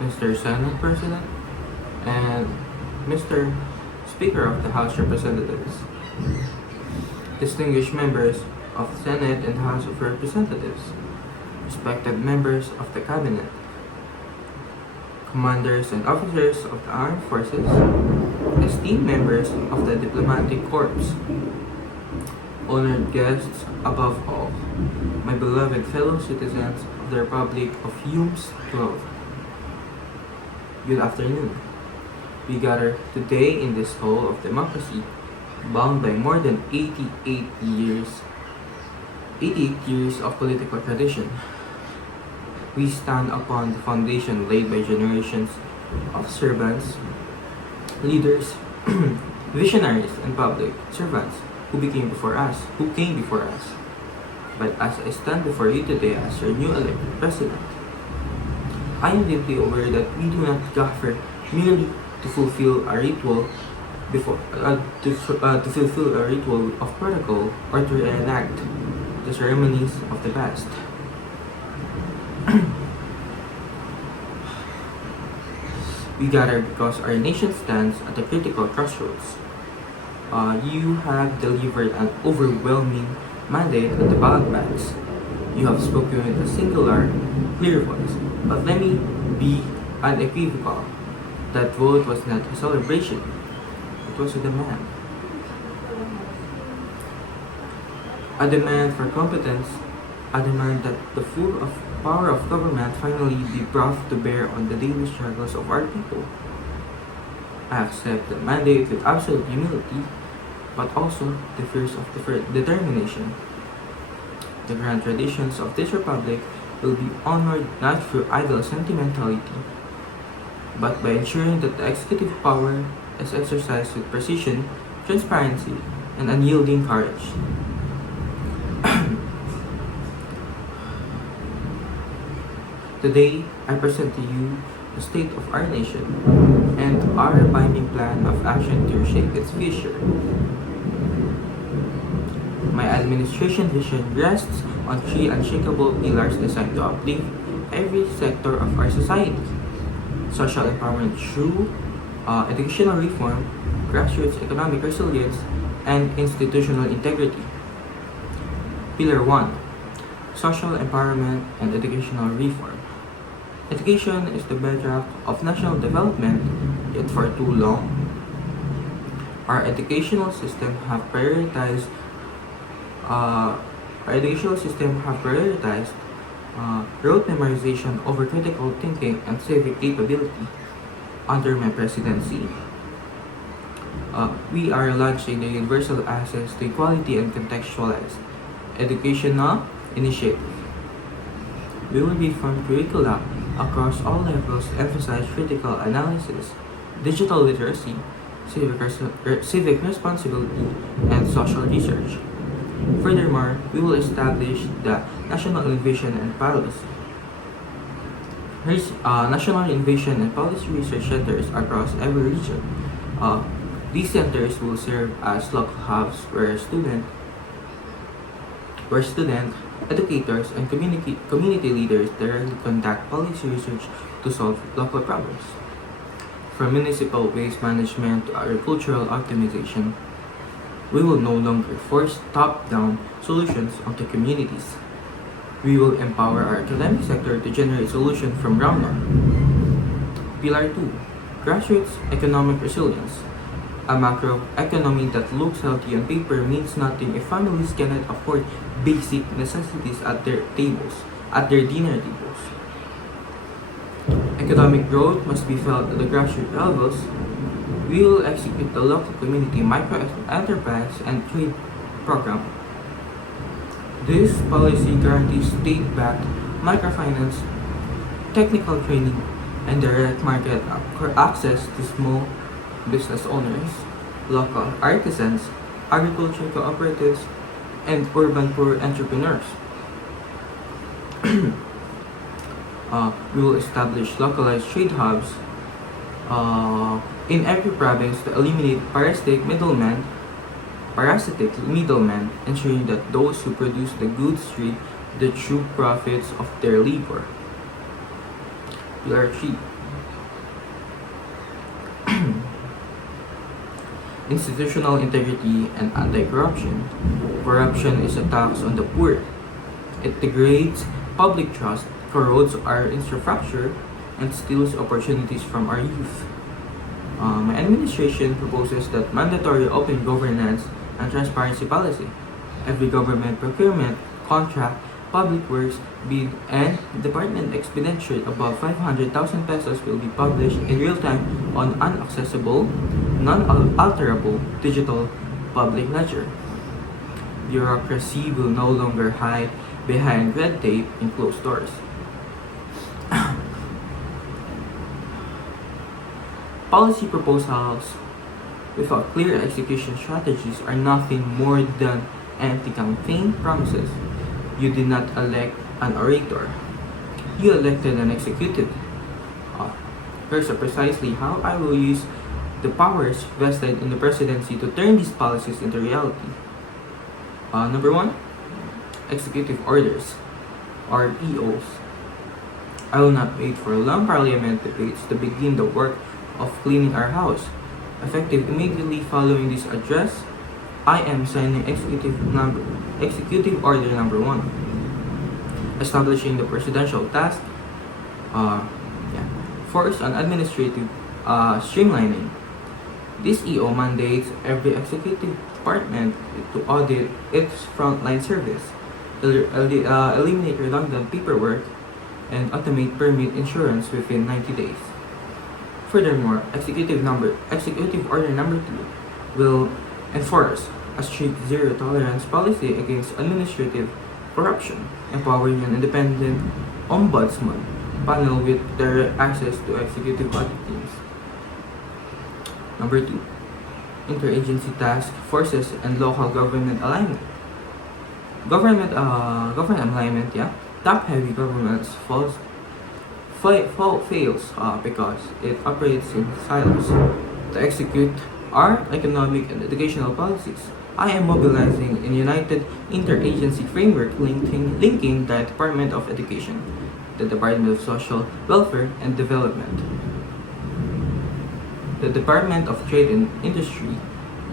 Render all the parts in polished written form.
Mr. Senate President, and Mr. Speaker of the House Representatives, distinguished members of the Senate and House of Representatives, respected members of the Cabinet, commanders and officers of the armed forces, esteemed members of the diplomatic corps, honored guests, above all, my beloved fellow citizens of the Republic of Humes 12. Good afternoon. We gather today in this hall of democracy, bound by more than 88 years of political tradition. We stand upon the foundation laid by generations of servants, leaders, visionaries, and public servants who came before us. But as I stand before you today as your new elected president, I am deeply aware that we do not gather merely to fulfill a ritual of protocol or to reenact the ceremonies of the past. We gather because our nation stands at a critical crossroads. You have delivered an overwhelming mandate at the ballot box. You have spoken with a singular, clear voice. But let me be unequivocal. That vote was not a celebration. It was a demand. A demand for competence. A demand that the full power of government finally be brought to bear on the daily struggles of our people. I accept the mandate with absolute humility, but also the fierce of determination. The grand traditions of this republic will be honored not through idle sentimentality, but by ensuring that the executive power is exercised with precision, transparency, and unyielding courage. Today, I present to you the state of our nation and our binding plan of action to reshape its future. My administration vision rests on three unshakable pillars designed to uplift every sector of our society: social empowerment through educational reform, grassroots economic resilience, and institutional integrity. Pillar 1: social empowerment and educational reform. Education is the bedrock of national development, yet for too long, our educational system have prioritized rote memorization over critical thinking and civic capability. Under my presidency, we are launching the Universal Access to Equality and Contextualized Educational Initiative. We will reform curricula across all levels to emphasize critical analysis, digital literacy, civic responsibility, and social research. Furthermore, we will establish the National Innovation and Policy Research Centers across every region. These centers will serve as local hubs where students, educators, and community leaders directly conduct policy research to solve local problems. From municipal waste management to agricultural optimization, we will no longer force top-down solutions onto communities. We will empower our academic sector to generate solutions from ground up. Pillar 2: grassroots economic resilience. A macroeconomy that looks healthy on paper means nothing if families cannot afford basic necessities at their dinner tables. Economic growth must be felt at the grassroots levels. We will execute the local community micro-enterprise and trade program. This policy guarantees state-backed microfinance, technical training, and direct market access to small business owners, local artisans, agriculture cooperatives, and urban poor entrepreneurs. We will establish localized trade hubs in every province to eliminate parasitic middlemen, ensuring that those who produce the goods reap the true profits of their labor. Pillar 3: institutional integrity, and anti-corruption. Corruption is a tax on the poor. It degrades public trust, corrodes our infrastructure, and steals opportunities from our youth. My administration proposes that mandatory open governance and transparency policy. Every government procurement, contract, public works, bid, and department expenditure above 500,000 pesos will be published in real time on unaccessible, non-alterable digital public ledger. Bureaucracy will no longer hide behind red tape in closed doors. Policy proposals without clear execution strategies are nothing more than empty campaign promises. You did not elect an orator. You elected an executive. Here's precisely how I will use the powers vested in the presidency to turn these policies into reality. Number one, executive orders, or POs. I will not wait for long parliament debates to begin the work of cleaning our house. Effective immediately following this address, I am signing Executive Order Number 1, establishing the presidential task force on administrative streamlining. This EO mandates every executive department to audit its frontline service, eliminate redundant paperwork, and automate permit insurance within 90 days. Furthermore, Executive Order Number 2 will enforce a strict zero tolerance policy against administrative corruption, empowering an independent ombudsman panel with direct access to executive audit teams. Number 2, interagency task forces and local government alignment. Government alignment, top-heavy governments fails because it operates in silos. To execute our economic and educational policies, I am mobilizing a united interagency framework linking the Department of Education, the Department of Social Welfare and Development, the Department of Trade and Industry,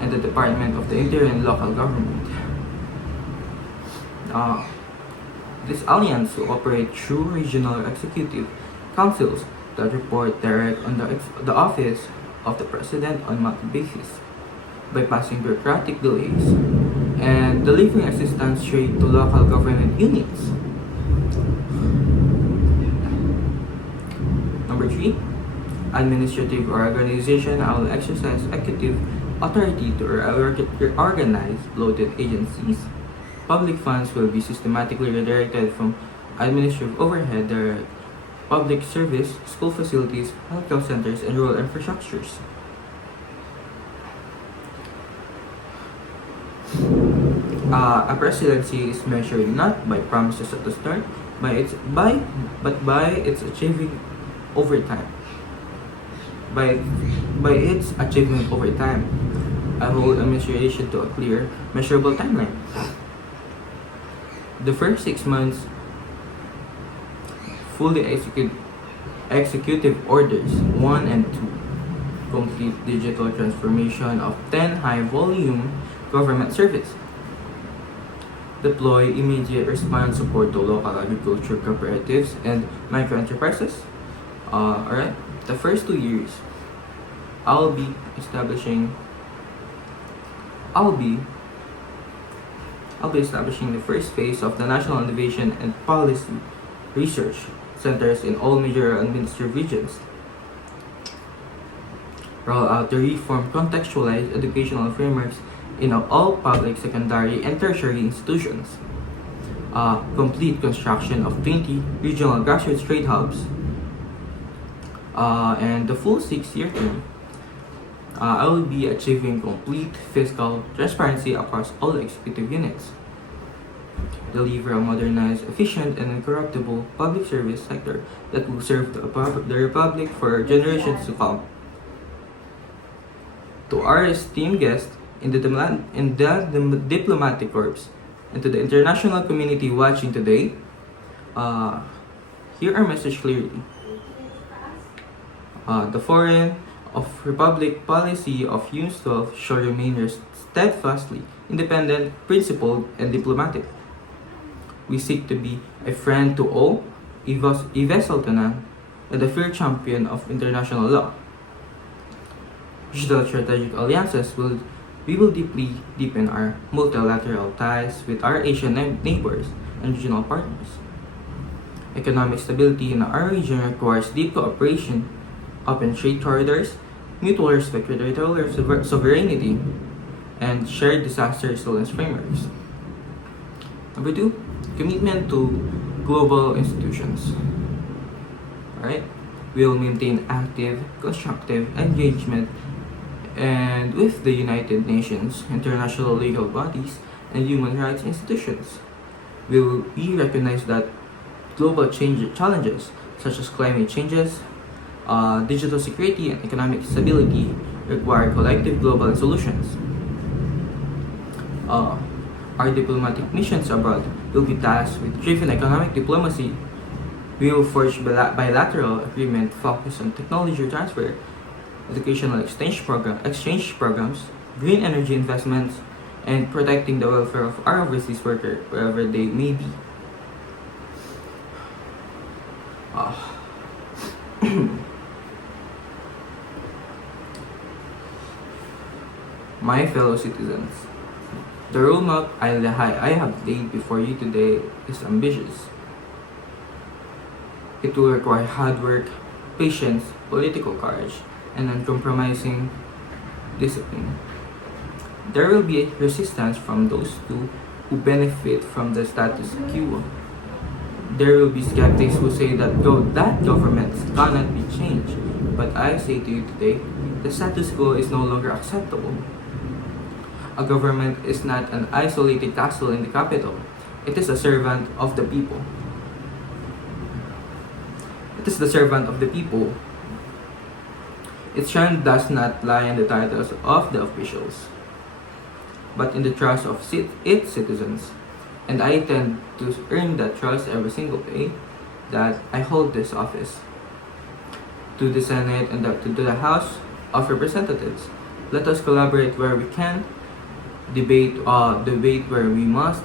and the Department of the Interior and Local Government. This alliance will operate through regional executive councils that report direct on the office of the President on monthly basis, bypassing bureaucratic delays and delivering assistance straight to local government units. Number 3, administrative organization. I will exercise executive authority to reorganize bloated agencies. Public funds will be systematically redirected from administrative overhead to public service, school facilities, healthcare centers, and rural infrastructures. A presidency is measured not by promises at the start, but by its achieving over time. By its achievement over time, I hold administration to a clear, measurable timeline. The first 6 months, fully executive orders 1 and 2, complete digital transformation of 10 high-volume government service, deploy immediate response support to local agriculture cooperatives and microenterprises. Alright, the first 2 years, I'll be establishing the first phase of the National Innovation and Policy Research Centers in all major administrative regions. Roll out the reform contextualized educational frameworks in all public, secondary, and tertiary institutions. Complete construction of 20 regional grassroots trade hubs. And the full 6-year term, I will be achieving complete fiscal transparency across all executive units. Deliver a modernized, efficient, and incorruptible public service sector that will serve the Republic for generations to come. To our esteemed guests in the diplomatic corps and to the international community watching today, hear our message clearly. The foreign of Republic policy of Hume's 12 shall remain steadfastly independent, principled, and diplomatic. We seek to be a friend to all, a vessel to none, and a fair champion of international law. Digital strategic alliances we will deeply deepen our multilateral ties with our Asian neighbors and regional partners. Economic stability in our region requires deep cooperation, open trade corridors, mutual respect for territorial sovereignty, and shared disaster resilience frameworks. Number two, commitment to global institutions. Alright? We will maintain active, constructive engagement and with the United Nations, international legal bodies, and human rights institutions. We recognize that global challenges such as climate changes, digital security, and economic stability require collective global solutions. Our diplomatic missions abroad will be tasked with driven economic diplomacy. We will forge bilateral agreement focused on technology transfer, educational exchange programs, green energy investments, and protecting the welfare of our overseas workers wherever they may be. My fellow citizens, the roadmap I have laid before you today is ambitious. It will require hard work, patience, political courage, and uncompromising discipline. There will be resistance from those who benefit from the status quo. There will be skeptics who say that governments cannot be changed. But I say to you today, the status quo is no longer acceptable. A government is not an isolated castle in the capital. It is a servant of the people. It is the servant of the people. Its strength does not lie in the titles of the officials, but in the trust of its citizens. And I intend to earn that trust every single day that I hold this office. To the Senate and to the House of Representatives, let us collaborate where we can, debate where we must,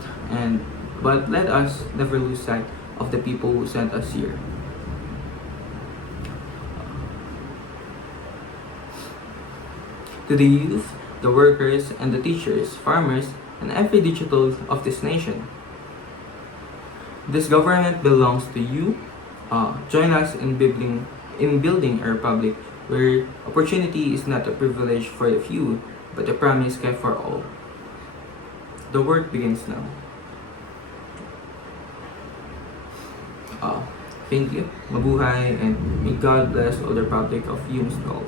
but let us never lose sight of the people who sent us here. To the youth, the workers, and the teachers, farmers, and every digital of this nation. This government belongs to you. Join us in building a republic where opportunity is not a privilege for the few, but a promise kept for all. The work begins now. Thank you. Mabuhay, and may God bless all the Republic of Hume's 12.